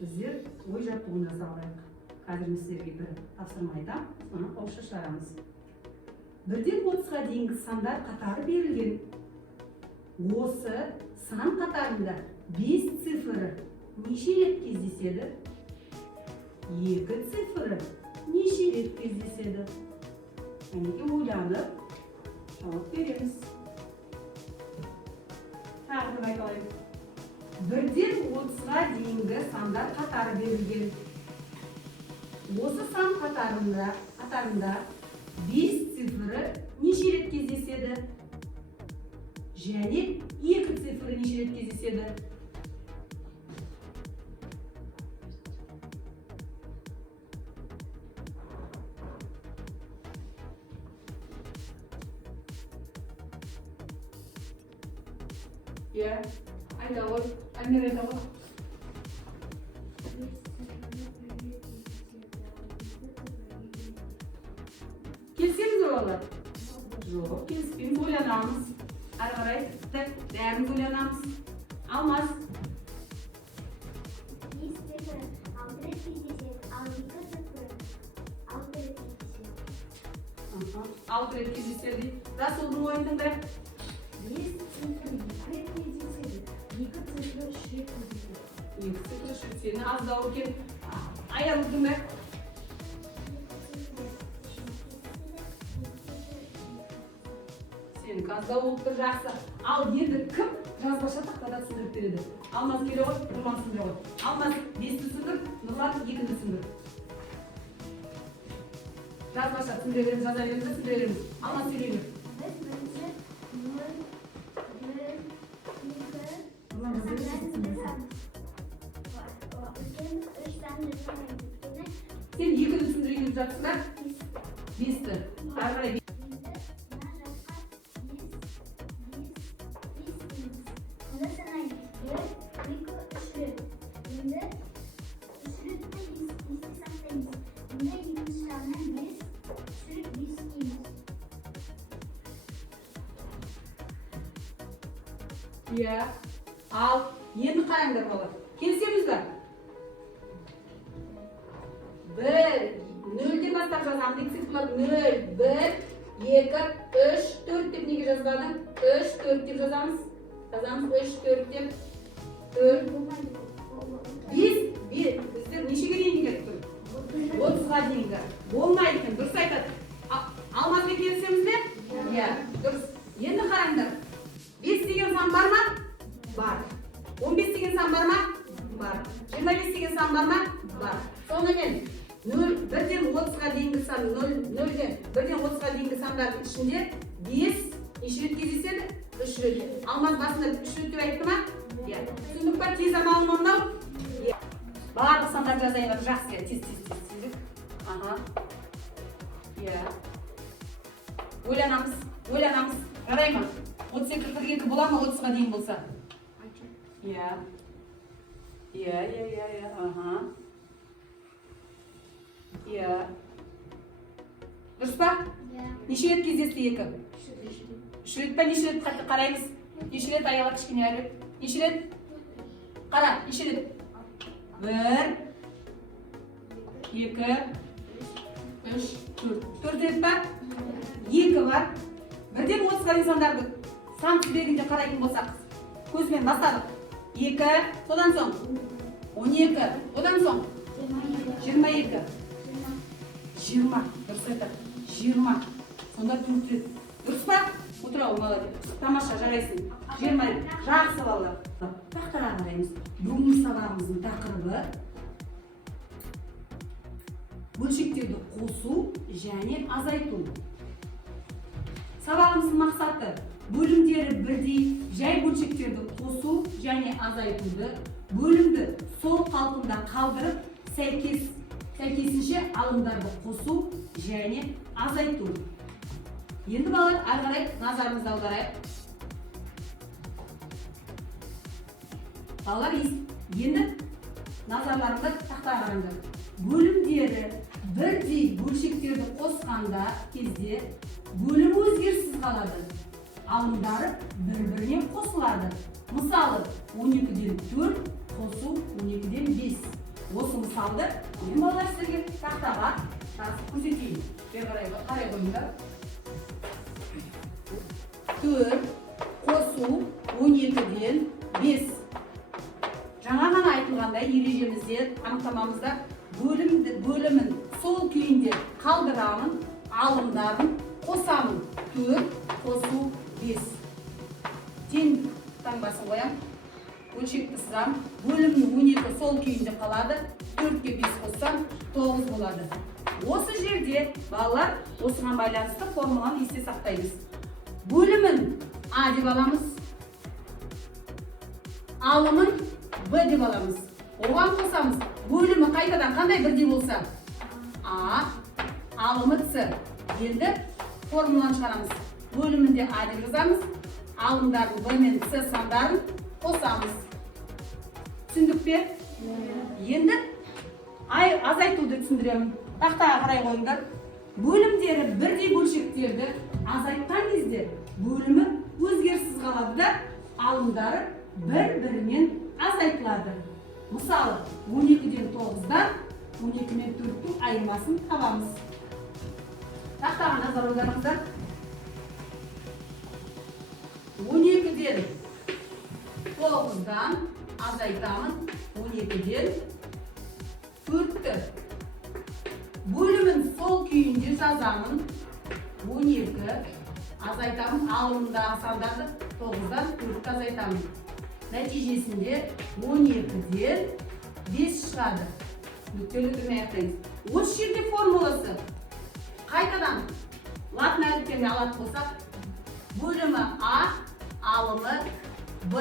Біздер ой жаттығуын жасап алайық. Қазір мен сіздерге бір тапсырма айтамын, соны ауызша шығарамыз. 1-ден 30-ға дейінгі сандар қатары берілген. Осы сан қатарында 5 цифры неше рет кездеседі? 2 цифры неше рет кездеседі? Әнеке ойланып жауап береміз. Тағы бір айтайын. 1-ден 30-ға дейінгі сандар қатары берілген. Осы сан қатарында 5 цифры неше рет кездеседі? Және 2 цифры неше рет кездеседі? Ya, ayda ғой, Әлмер айда ғой. Келсеңіз олар? Жоқ, келіспейміз, ойланамыз. Ары қарай, бәріміз ойланамыз. Алмас. 5 цифры 6 рет кездеседі, ал 2 цифры 6 рет кездеседі. 6 рет кездеседі. Расулдың ойын тыңдайық. 5 цифры 2 рет кездеседі, 2 цифры 3 рет кездеседі. 2 цифры 3 рет. Сені аздау екен. Аяғын тыңдайық. Сені аздау болып тұр, жақсы. Ал енді кім жазбаша тақтада түсіндіріп береді? Алмас келе ғой, Нұрлан түсіндіре ғой. Алмас 5-ті түсіндір, Нұрлан 2-ті түсіндір. Жазбаша түсіндіре береміз, жаза береміз, түсіндіре береміз. Алмас сөйлейміз. Biz birinci 0, 1, 2, Nurlan sen yazabilirsin. Ülkemiz 3 tane ülkede Sen 2-ті түсіндірейін жатсыңдар? 5-ті. Ары қарай Иә. Ал енді қараңдар балалар. Келісеміз бе? 0-ден бастап жазамын. Цифрлар 0, 1, 2, 3, 4 деп неге жазбадың? 3, 4 деп жазамыз. Жазамыз 3, 4 деп. 4, 5, біздер нешеге дейін керек тұр? 30-ға дейінгі. Болмайды екен, дұрыс айтады. Алмазбек келісеміз бе? Иә, дұрыс. Енді қараңдар. 5 деген сан бар ма? Бар. 15 деген сан бар ма? Бар. 25 деген сан бар ма? Бар. Сонымен 1-ден 30-ға дейінгі сан, 1-ден 30-ға дейінгі сандардың ішінде 5 неше рет кездеседі? 3 рет. Алмаз басында 3 рет деп айтты ма? Иә. Түсіндік па? Тез амалым онда? Иә. Барлық сандар жазайын. Жақсы, тез. Аха. Иә. Ойланамыз. Жарай ма? 32 бола ма 30-ға дейін болса? Иә. Аха. Иә. Дұрыс па? Неше рет кездесті 2? 3 рет па? Неше рет қараймыз? Неше рет аяла кішкене әліп? Неше рет? Қара, неше рет? 1, 2, 3, 4 рет па? 2 бар. 1-ден 30-ға дейін сандарды сан тізбегінде қарайтын болсақ, көзбен бастадық. 2, содан соң 12, одан соң 22, 20, дұрыс айтады, 20, сонда 4 рет. Дұрыс па? Отырау, молодец. Тамаша, жарайсың. 20, жақсы балалар. Тақтаға қараймыз. Бүгінгі сабағымыздың тақырыбы бөлшектерді қосу және азайту. Сабағымыздың мақсаты бөлімдері бірдей жай бөлшектерді қосу және азайтуды, бөлімді сол қалпында қалдырып, сәйкесінше алымдарды қосу және азайту. Енді балалар, ары қарай назарымызды аударайық. Балалар, енді назарларыңды тақтаға қараңдар. Бөлімдері бірдей бөлшектерді қосқанда кезде бөлім өзгеріссіз қалады. Алымдары бір-біріне қосылады. Мысалы, 12-ден 4 қосу 12-ден 5. Осы мысалды мен балалар сіздерге тақтаға жазып көрсетейін. Қарай қойыңдар. 4 қосу 12-ден 5. Жаңа ғана айтылғандай ережемізде анықтамамызда бөлімін сол күйінде қалдырамын, алымдарын қосамын. 4 қосу 5. Тең таңбасын қоям. Өлшекті сызам. Бөлімнің 12 сол күйінде қалады. 4-ке 5 қоссам 9 болады. Осы жерде балалар осыған байланысты формуланы есте сақтаймыз. Бөлімін А деп аламыз. Алымын Б деп аламыз. Оған қосамыз. Бөлімі қайтадан қандай бірдей болса? А, алымы С. Енді формуланы шығарамыз. Бөлімінде А деп жазамыз. Алымдардың Б мен С сандарын қосамыз. Түсіндік пе? Енді азайтуды түсіндіремін. Тақтаға қарай қойыңдар. Бөлімдері бірдей бөлшектерді азайтқан кезде бөлімі өзгеріссіз қалады да, алымдары бір-бірінен азайтылады. Мысалы, 12-ден 9-дан 12 мен 4-тің айырмасын табамыз. Тақтаға назар аударыңыздар. 12-ден 9-дан азайтамын 12-ден 4-ті. Бөлімін сол күйінде жазамын. 12 азайтамын, алымындағы сандарды 9-дан 4-ті азайтамын. Нәтижесінде 12-ден 5 шығады. Нүктелі түрмен аяқтаймыз. Осы жерде формуласы қайтадан латын әріптеріне алатын болсақ, бөлімі А, алымы Б.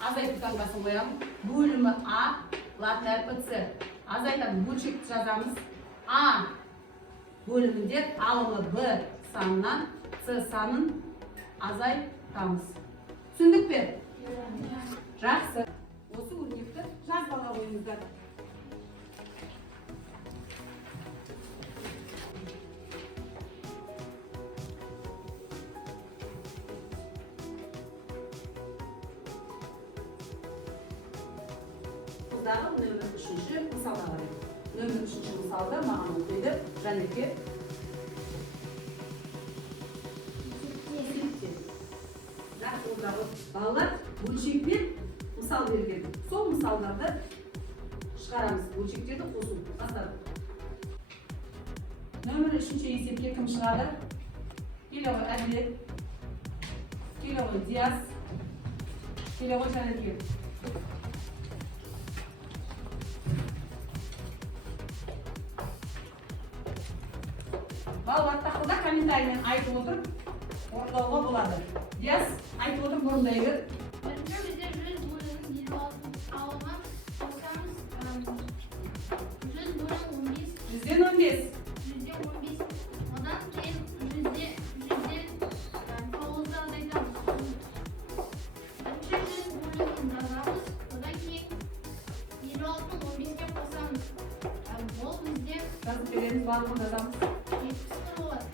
Азайту таңбасын қоямын. Бөлімі А, латын әрпі С. Азайтамын, бөлшекті жазамыз. А бөлімінде алымы Б санынан С санын азайтамыз. Түсіндік пе? Жақсы. Осы өрнекті жазбаға қойыңыздар. Қыздағы нөмір 3-ші мысалға қарайық. Нөмір 3-ші мысалда маған оқиды Жанеке. Балалар бөлшекпен мысал берген. Сол мысалдарды шығарамыз. Бөлшектерді қосу. Бастадық. Нөмір 3-ші есепке кім шығады? Келеғой Әділет, Келеғой Диас, Келеғой Жанеке. Балалар тақтада комментариймен айтып отырып, орындауға болады. Диас, айтып отырып орындай бер. Бірінші бізде 100 бөлімін 26 алған қосамыз. 100 бөлім 15. 100-ден 15. 100-ден 15. Одан кейін 100-ден 9-ды азайтамыз. Бірінші 100 бөлімін жазамыз. Одан кейін 26-ны 15-ке қосамыз. Ол бізде Жазып береміз, барлығын жазамыз. 70 болады.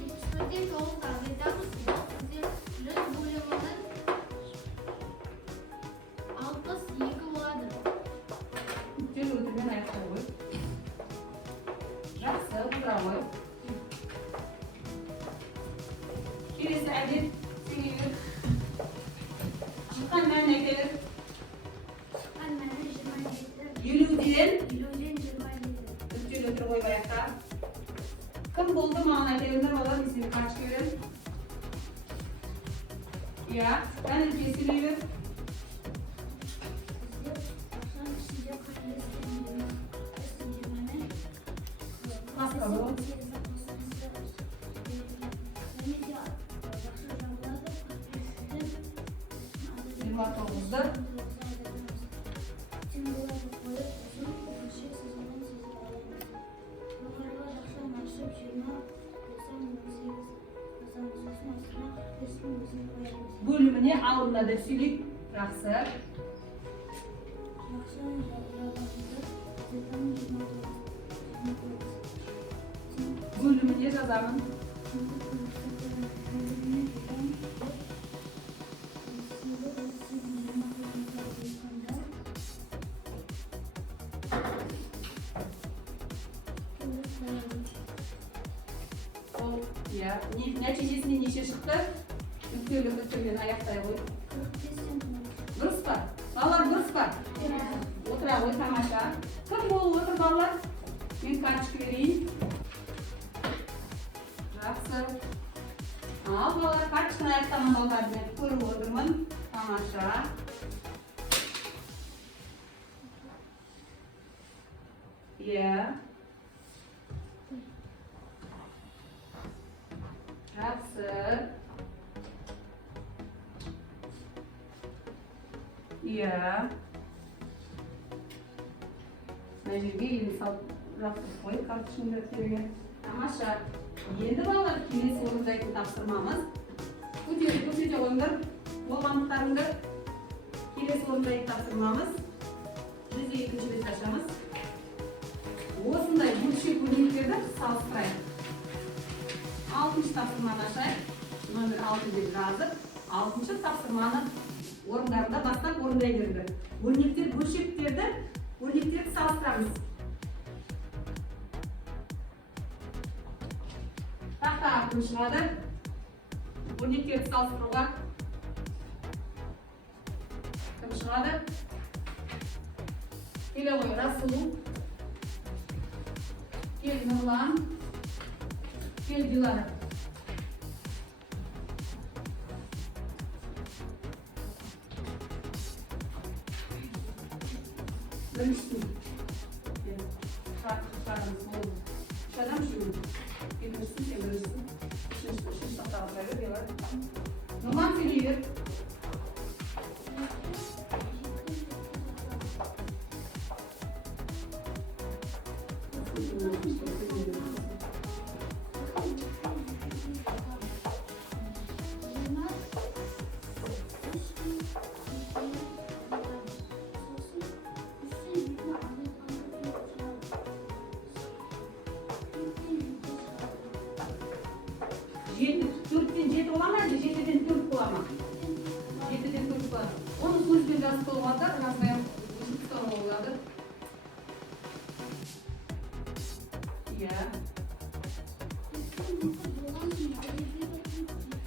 70-ден 9-ды азайтамыз. Ол бізде 100 бөлімінің 62 болады. Нүктелі өтірмен аяқтай қой. Жақсы, отыра қой. Келесі Әдет, сен үйір. Шыққан мәнін айтайыр. Шыққан мәні 27. 50-ден 50-ден 27. нүктелі өтір қой аяқта. Кім болды маған айтайырдар балар, мен сені қашып берем. Иә, Жанеке сөйлей бер. Басқа бұл. 29-ды. Бөліміне алымда деп сөйлейік. Жақсы. Bölümüne yazalım. Ол, иә. Нәтижесінде неше шықты? Нүктелі аяқтай ғой. 45 сантиметр. Дұрыс па? Балалар дұрыс па? Отыра ғой, тамаша. Кім болып отыр балалар? Мен карточка берейін. Жақсы. Ал балалар карточканы аяқтаған балаларды мен көріп отырмын. Тамаша. Иә. Жақсы. Иә. Мына жерге елін салып жақтырып қой, карточканы дәптерге. Тамаша. Енді балалар келесі орындайтын тапсырмамыз. Көрсете қойыңдар болғандықтарыңды. Келесі орындайтын тапсырмамыз. 102-ші бет ашамыз. Осындай бөлшек өрнектерді салыстырайық. 6-шы тапсырманы ашайық. Номер 6 деп жазып, 6-шы тапсырманы орындарында бастап орындай берді. Бөлшектерді салыстырамыз. Тақтаға күн шығады. Өрнектерді салыстыруға кім шығады? Келе ғой, Расулу. Кел Нұрлан. Кел Дилара. Біріншісін. Шарымыз болды. Үш адам жүрді. Екіншісін, сен біріншісін. Үшінші тақтаға тұрай бер, Дилара. Нұрлан сөйлей бер. Төрттен жеті бола ма, жетіден төрт бола ма? Жетіден төрт бола. Оны көзбен жазып болғанда, жазбайым ұстау болады. Иә.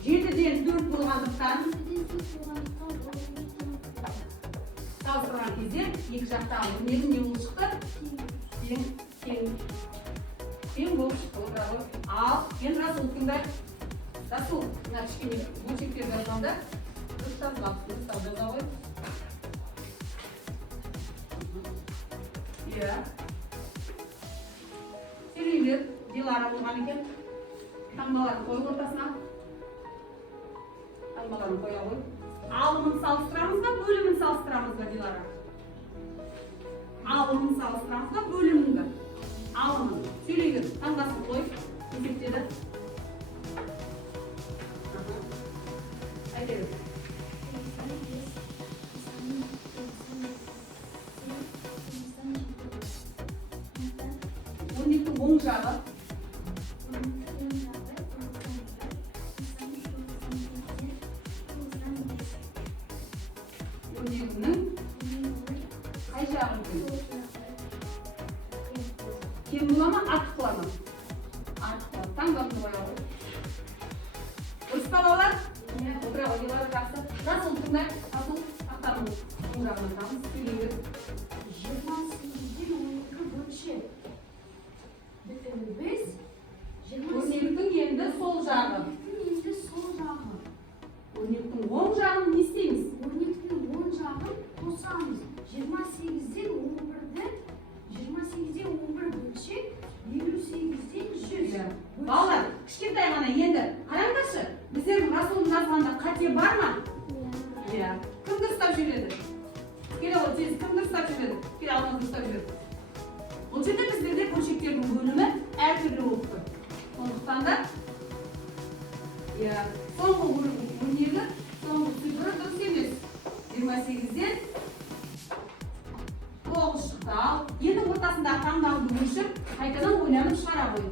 Жетіден төрт болғандықтан салыстырған кезде екі жақтағы өрнегі не болып шықты? Тең болып шықты. Ал, мен Расул тыңдай. Расул, мына кішкене бөлшектер жазғанда дұрыс жазылады, дұрыс жаза ғой. Иә. Сөйлейлер, Дилара болған екен. Таңбаларын қой ортасына. Таңбаларын қоя ғой. Алымын салыстырамыз ба, бөлімін салыстырамыз ба, Дилара? Алымын салыстырамыз ба, бөлімін ба? Алымын. Сөйлейлер, таңдасын қой. Есептеді. Айтайын. Өрнектің оң жағы. Өрнегінің қай жағы екен? Кем бола ма, артық бола ма? Артық бола. Таңдасын қоя ғой. Дұрыс па балалар? Отыра ғой, Дилара жақсы. Расул тыңдай. Расул ақтарың оң жағына тамыз. Сөйлейді. 28-ден 12 бөлшек. Біз Өрнектің енді сол жағы. Өрнектің оң жағын не істейміз? Өрнектің оң жағын қосамыз. 28-ден 11 бөлшек, 58-ден 100. Балалар, кішкентай ғана енді қараңдаршы. Біздердің Расулдың жазғанда қате бар ма? Иә. Кім дұрыстап жүреді? Келе ғой, тез, кім дұрыстап жүреді? Келе алмаз дұрыстап жүреді. Бұл жерде біздерде бөлшектердің бөлімі әртүрлі болып тұр. Сондықтан да, соңғы өрнегі, соңғы цифры дұрыс емес. 28-ден 9 шықты. Ал енді ортасындағы таңдауды өлшіп, қайтадан ойланып шығара қой.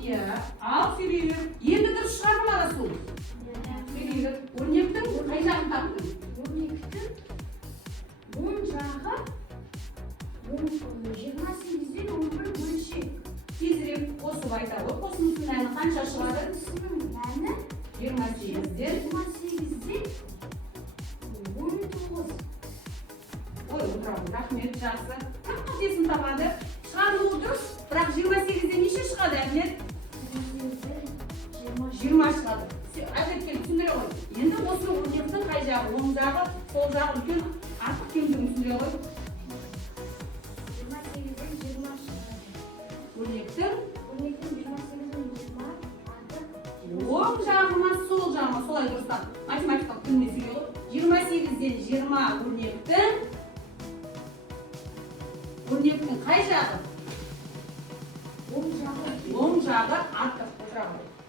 Иә, ал сөйлейлер. Енді дұрыс шығарды ма Расул? Сөйлейлер. Жақсы. Кім қатесін табады? Шығарылуы дұрыс, бірақ 28-ден неше шығады, Әмет? 20 шығады. Әдетке түсіндіре ғой. Енді осы 12-дің қай жағы? Оң жағы, сол жағы үлкен артық кемдігін түсіндіре ғой. 28-ден 20 шығады. 12-дің 28-ден 28-ден 20 артық. оң жағы ма, сол жағы ма? Солай дұрыстап. Математикалық тілмен сөйлеу ғой. 28-ден 20 12-дің қай жағы? Оң жағы. Оң жағы артық жағы.